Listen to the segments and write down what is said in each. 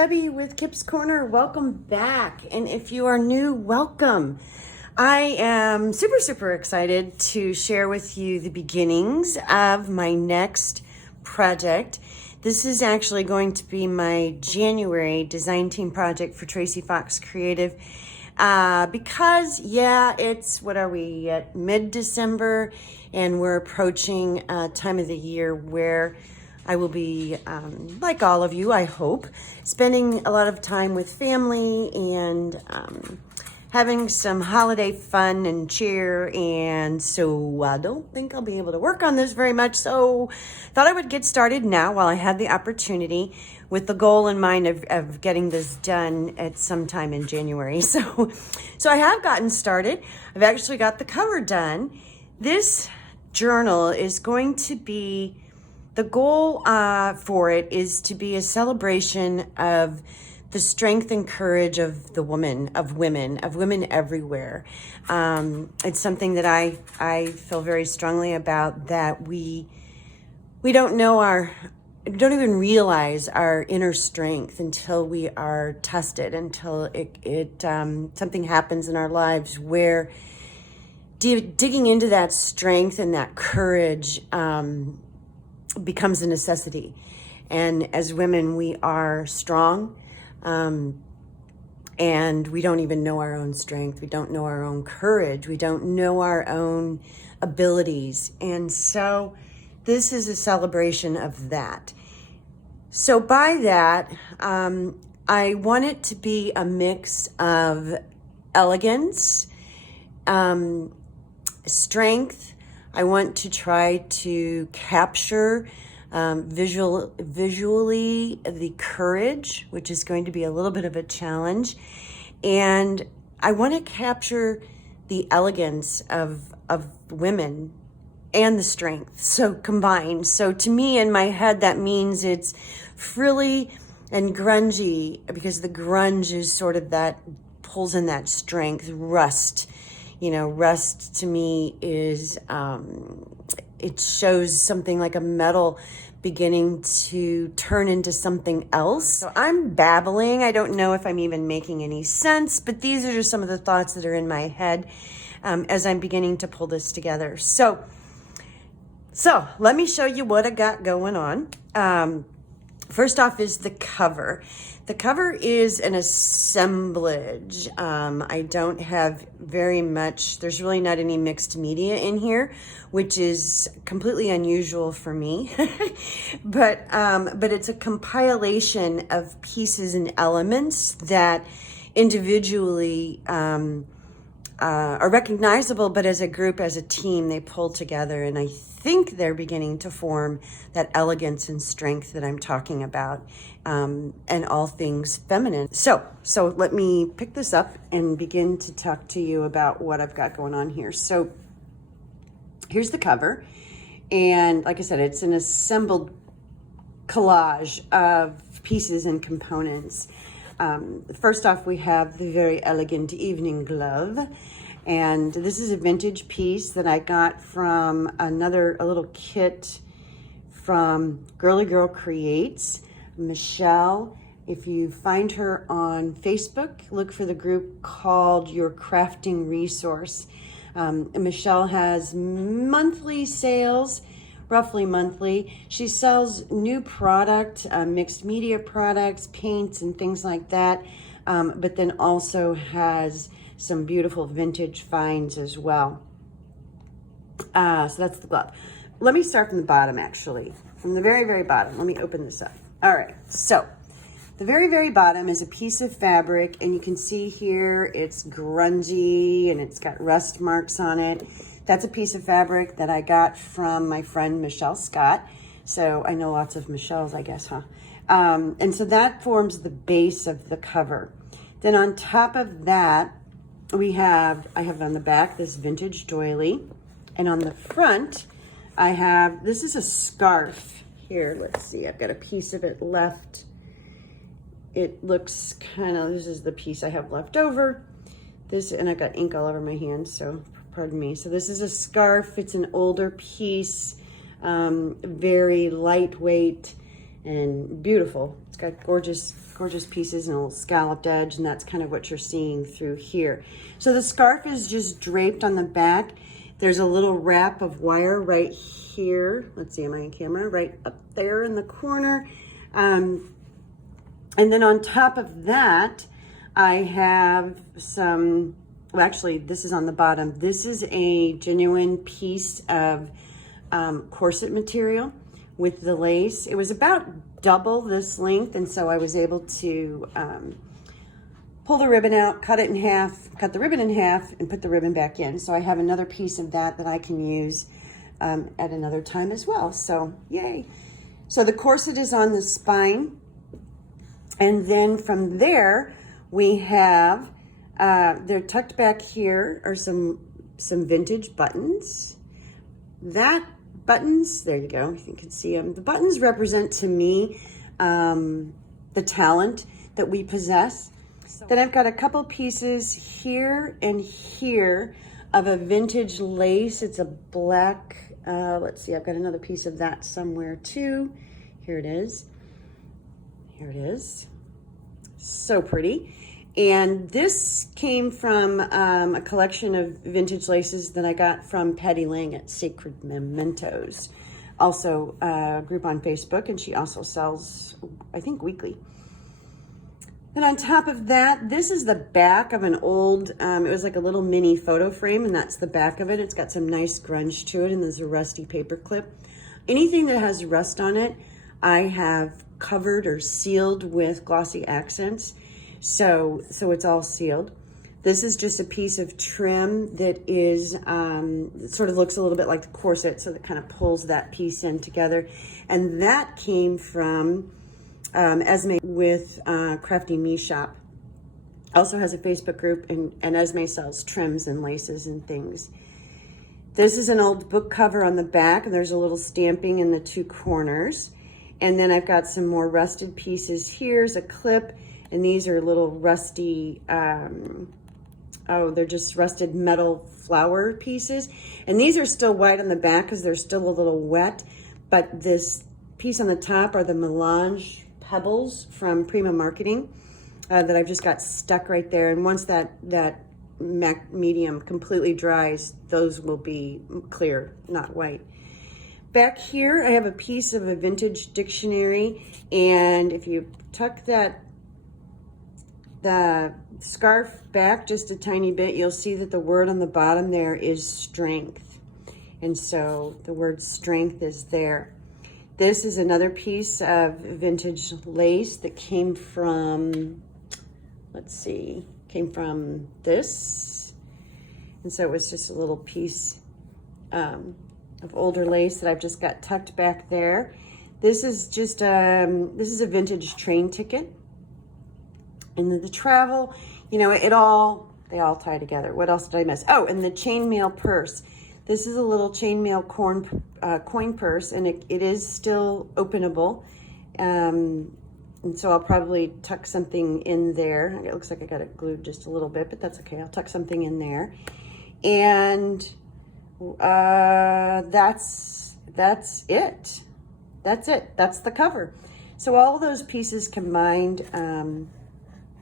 Debbie with Kip's Corner. Welcome back. And if you are new, welcome. I am super excited to share with you the beginnings of my next project. This is actually going to be my January design team project for Tracie Fox Creative. Because it's, what are we at, mid-December, and we're approaching a time of the year where I will be, like all of you, I hope, spending a lot of time with family and having some holiday fun and cheer. And so I don't think I'll be able to work on this very much. So thought I would get started now while I had the opportunity, with the goal in mind of getting this done at some time in January. So I have gotten started. I've actually got the cover done. This journal is going to be, the goal for it is to be a celebration of the strength and courage of the woman, of women everywhere. It's something that I feel very strongly about, that we don't even realize our inner strength until we are tested, until something happens in our lives where digging into that strength and that courage becomes a necessity. And as women, we are strong, and we don't even know our own strength. We don't know our own courage. We don't know our own abilities. And so this is a celebration of that. So by that, I want it to be a mix of elegance, strength. I want to try to capture visually the courage, which is going to be a little bit of a challenge. And I want to capture the elegance of women and the strength, so combined. So to me, in my head, that means it's frilly and grungy, because the grunge is sort of that, pulls in that strength. Rust to me is, it shows something like a metal beginning to turn into something else. So I'm babbling. I don't know if I'm even making any sense, but these are just some of the thoughts that are in my head as I'm beginning to pull this together. So let me show you what I got going on. First off is the cover. The cover is an assemblage. I don't have very much, there's really not any mixed media in here, which is completely unusual for me. But it's a compilation of pieces and elements that individually are recognizable, but as a group, as a team, they pull together, and I think they're beginning to form that elegance and strength that I'm talking about, and all things feminine. So let me pick this up and begin to talk to you about what I've got going on here. So here's the cover, and like I said, it's an assembled collage of pieces and components. First off, we have the very elegant evening glove. And this is a vintage piece that I got from a little kit from Girly Girl Creates. Michelle, if you find her on Facebook, look for the group called Your Crafting Resource. Michelle has monthly sales, roughly monthly. She sells new product, mixed media products, paints, and things like that, but then also has some beautiful vintage finds as well. So that's the glove. Let me start from the bottom, actually. From the very bottom. Let me open this up. All right, so the very bottom is a piece of fabric, and you can see here it's grungy and it's got rust marks on it. That's a piece of fabric that I got from my friend Michelle Scott. So I know lots of Michelles, I guess, huh? And so that forms the base of the cover. Then on top of that, I have on the back this vintage doily, and on the front this is a scarf. Here, let's see, I've got a piece of it left. It looks this is the piece I have left over. And I've got ink all over my hands, so pardon me. So this is a scarf. It's an older piece, very lightweight and beautiful. It's got gorgeous gorgeous pieces and a little scalloped edge, and that's kind of what you're seeing through here. So the scarf is just draped on the back. There's a little wrap of wire right here. Let's see, am I in camera? Right up there in the corner. And then on top of that, I have some, well, actually, this is on the bottom. This is a genuine piece of corset material with the lace. It was about double this length, and so I was able to pull the ribbon out, cut it in half, cut the ribbon in half, and put the ribbon back in. So I have another piece of that that I can use at another time as well. So yay. So the corset is on the spine. And then from there, we have, they're tucked back here are some vintage buttons. That buttons, there you go, you can see them. The buttons represent to me the talent that we possess. Then I've got a couple pieces here and here of a vintage lace. It's a black, let's see, I've got another piece of that somewhere too. Here it is. Here it is. So pretty. And this came from a collection of vintage laces that I got from Patty Lang at Sacred Mementos. Also a group on Facebook, and she also sells, I think, weekly. And on top of that, this is the back of an old, it was like a little mini photo frame, and that's the back of it. It's got some nice grunge to it, and there's a rusty paper clip. Anything that has rust on it, I have covered or sealed with glossy accents. So it's all sealed. This is just a piece of trim that is, it sort of looks a little bit like the corset, so that kind of pulls that piece in together. And that came from Esme with Crafty Me Shop. Also has a Facebook group, and Esme sells trims and laces and things. This is an old book cover on the back, and there's a little stamping in the two corners. And then I've got some more rusted pieces. Here's a clip, and these are little rusty, they're just rusted metal flower pieces. And these are still white on the back because they're still a little wet. But this piece on the top are the melange pebbles from Prima Marketing that I've just got stuck right there. And once that MAC medium completely dries, those will be clear, not white. Back here, I have a piece of a vintage dictionary, and if you tuck the scarf back just a tiny bit, you'll see that the word on the bottom there is strength. And so the word strength is there. This is another piece of vintage lace that came from, let's see, came from this. And so it was just a little piece of older lace that I've just got tucked back there. This is just this is a vintage train ticket. And the travel, you know, they all tie together. What else did I miss? Oh, and the chainmail purse. This is a little chainmail coin purse, and it is still openable. And so I'll probably tuck something in there. It looks like I got it glued just a little bit, but that's okay. I'll tuck something in there. And that's it. That's it. That's the cover. So all those pieces combined,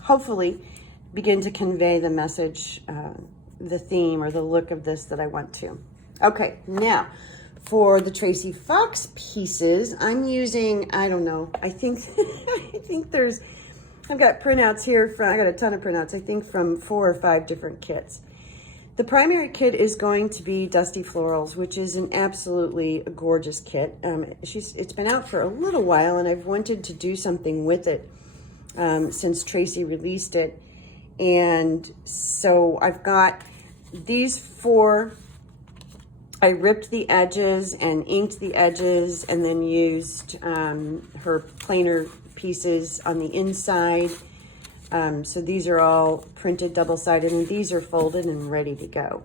hopefully begin to convey the message, the theme or the look of this that I want to. Okay, now for the Tracie Fox pieces, I'm using, I don't know, I think I've got printouts here I got a ton of printouts, I think from 4 or 5 different kits. The primary kit is going to be Dusty Florals, which is an absolutely gorgeous kit. It's been out for a little while, and I've wanted to do something with it since Tracie released it. And so I've got these 4. I ripped the edges and inked the edges, and then used her plainer pieces on the inside. So these are all printed double-sided, and these are folded and ready to go.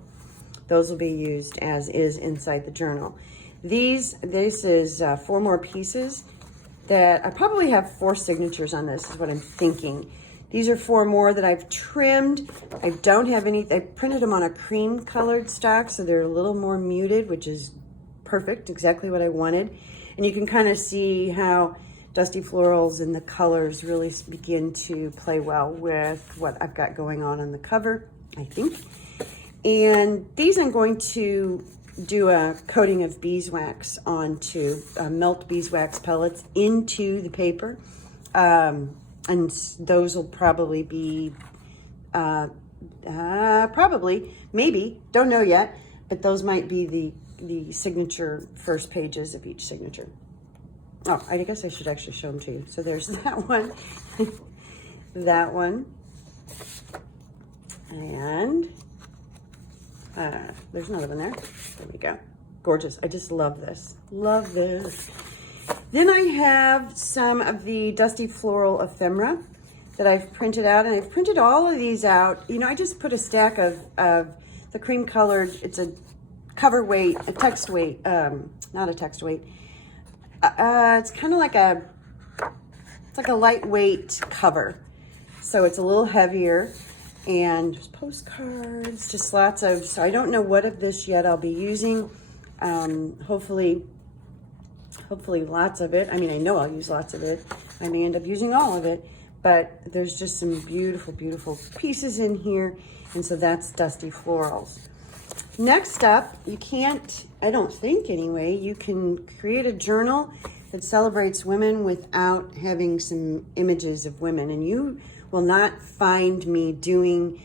Those will be used as is inside the journal. This is 4 more pieces that I probably have 4 signatures on this, is what I'm thinking. These are 4 more that I've trimmed. I don't have any, I printed them on a cream colored stock, so they're a little more muted, which is perfect, exactly what I wanted. And you can kind of see how Dusty Florals and the colors really begin to play well with what I've got going on the cover, I think. And these I'm going to do a coating of beeswax onto, melt beeswax pellets into the paper. And those will probably be, maybe, don't know yet, but those might be the signature first pages of each signature. Oh, I guess I should actually show them to you. So there's that one, that one, and there's another one there. There we go. Gorgeous. I just love this. Love this. Then I have some of the Dusty Floral ephemera that I've printed out, and I've printed all of these out. You know, I just put a stack of the cream colored, it's a cover weight, a text weight, not a text weight. It's kind of like it's like a lightweight cover. So it's a little heavier, and there's postcards, just lots of, so I don't know what of this yet I'll be using. Hopefully lots of it. I mean, I know I'll use lots of it. I may end up using all of it, but there's just some beautiful, beautiful pieces in here. And so that's Dusty Florals. Next up, you can't, I don't think anyway, you can create a journal that celebrates women without having some images of women. And you will not find me doing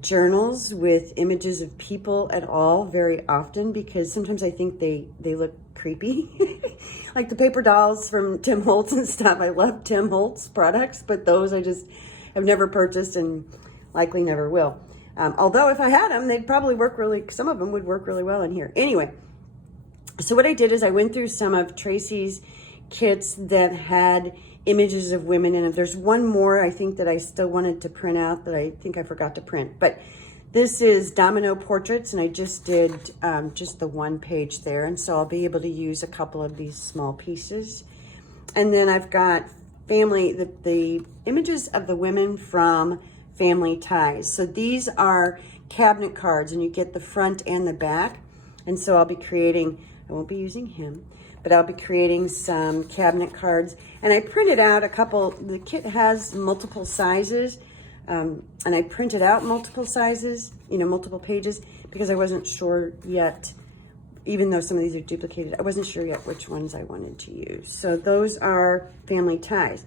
journals with images of people at all very often, because sometimes I think they look creepy. Like the paper dolls from Tim Holtz and stuff. I love Tim Holtz products, but those I just have never purchased and likely never will. Although if I had them, they'd probably work some of them would work really well in here. Anyway, so what I did is I went through some of Tracie's kits that had images of women in it. There's one more I think that I still wanted to print out that I think I forgot to print. But this is Domino Portraits, and I just did just the one page there. And so I'll be able to use a couple of these small pieces. And then I've got the images of the women from Family Ties. So these are cabinet cards, and you get the front and the back. And so I'll be creating, I won't be using him, but I'll be creating some cabinet cards. And I printed out a couple, the kit has multiple sizes, and I printed out multiple sizes, you know, multiple pages, because I wasn't sure yet, even though some of these are duplicated, I wasn't sure yet which ones I wanted to use. So those are Family Ties.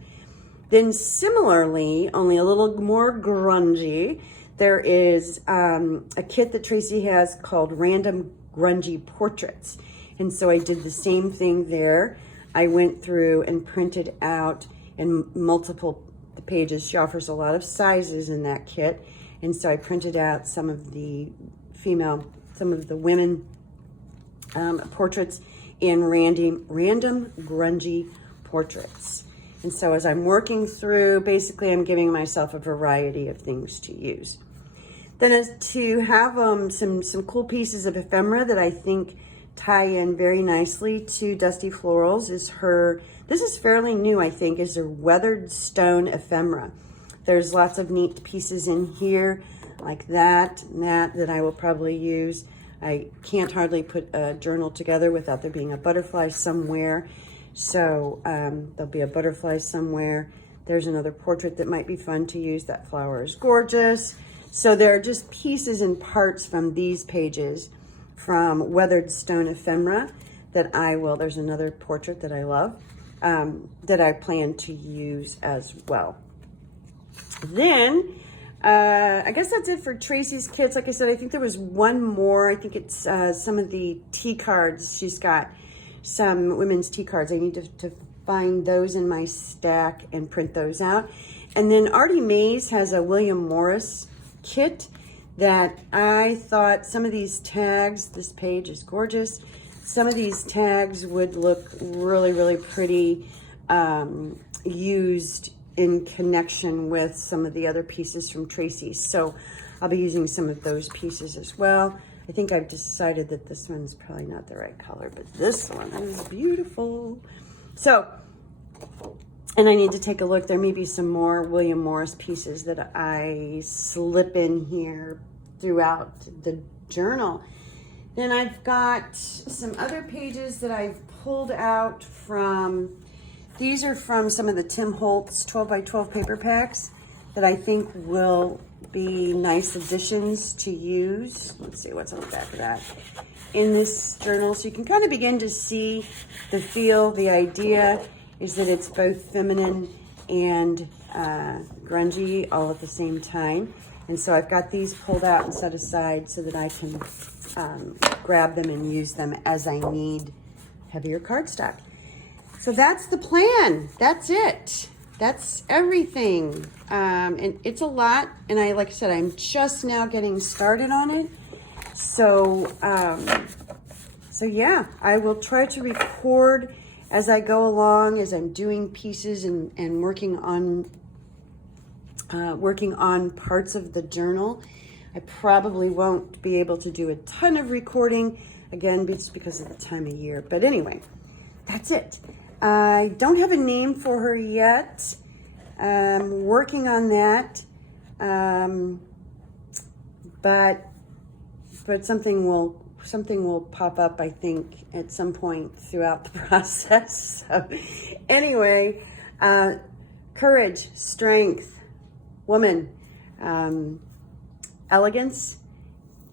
Then similarly, only a little more grungy, there is a kit that Tracie has called Random Grungy Portraits. And so I did the same thing there. I went through and printed out in multiple pages. She offers a lot of sizes in that kit. And so I printed out some of the women portraits in Random Grungy Portraits. And so as I'm working through, basically I'm giving myself a variety of things to use. Then to have some cool pieces of ephemera that I think tie in very nicely to Dusty Florals is this is fairly new, I think, is her weathered stone ephemera. There's lots of neat pieces in here like that and that I will probably use. I can't hardly put a journal together without there being a butterfly somewhere. So there'll be a butterfly somewhere. There's another portrait that might be fun to use. That flower is gorgeous. So there are just pieces and parts from these pages from Weathered Stone Ephemera that there's another portrait that I love that I plan to use as well. Then I guess that's it for Tracie's kits. Like I said, I think there was one more. I think it's some of the tea cards. She's got some women's tea cards. I need to find those in my stack and print those out. And then Artie Mays has a William Morris kit that I thought some of these tags, this page is gorgeous, some of these tags would look really, really pretty used in connection with some of the other pieces from Tracie. So I'll be using some of those pieces as well. I think I've decided that this one's probably not the right color, but this one is beautiful. So, and I need to take a look. There may be some more William Morris pieces that I slip in here throughout the journal. Then I've got some other pages that I've pulled out from These are from some of the Tim Holtz 12 by 12 paper packs that I think will be nice additions to use. Let's see what's on the back of that. In this journal, so you can kind of begin to see the feel. The idea is that it's both feminine and grungy all at the same time. And so I've got these pulled out and set aside so that I can grab them and use them as I need heavier cardstock. So that's the plan. That's it. That's everything. And it's a lot. And like I said, I'm just now getting started on it. So yeah, I will try to record as I go along, as I'm doing pieces and working on parts of the journal. I probably won't be able to do a ton of recording, again, just because of the time of year. But anyway, that's it. I don't have a name for her yet. I'm working on that. But something will pop up, I think, at some point throughout the process. So anyway, courage, strength, woman, elegance,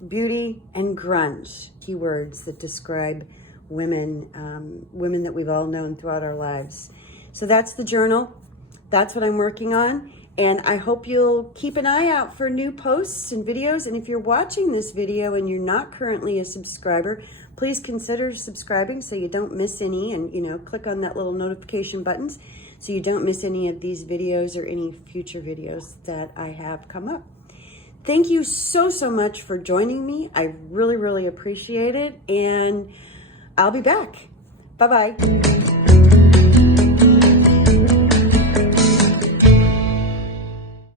beauty, and grunge. Keywords that describe women, women that we've all known throughout our lives. So that's the journal. That's what I'm working on. And I hope you'll keep an eye out for new posts and videos. And if you're watching this video and you're not currently a subscriber, please consider subscribing so you don't miss any. And, click on that little notification buttons so you don't miss any of these videos or any future videos that I have come up. Thank you so, so much for joining me. I really, really appreciate it. And I'll be back. Bye-bye.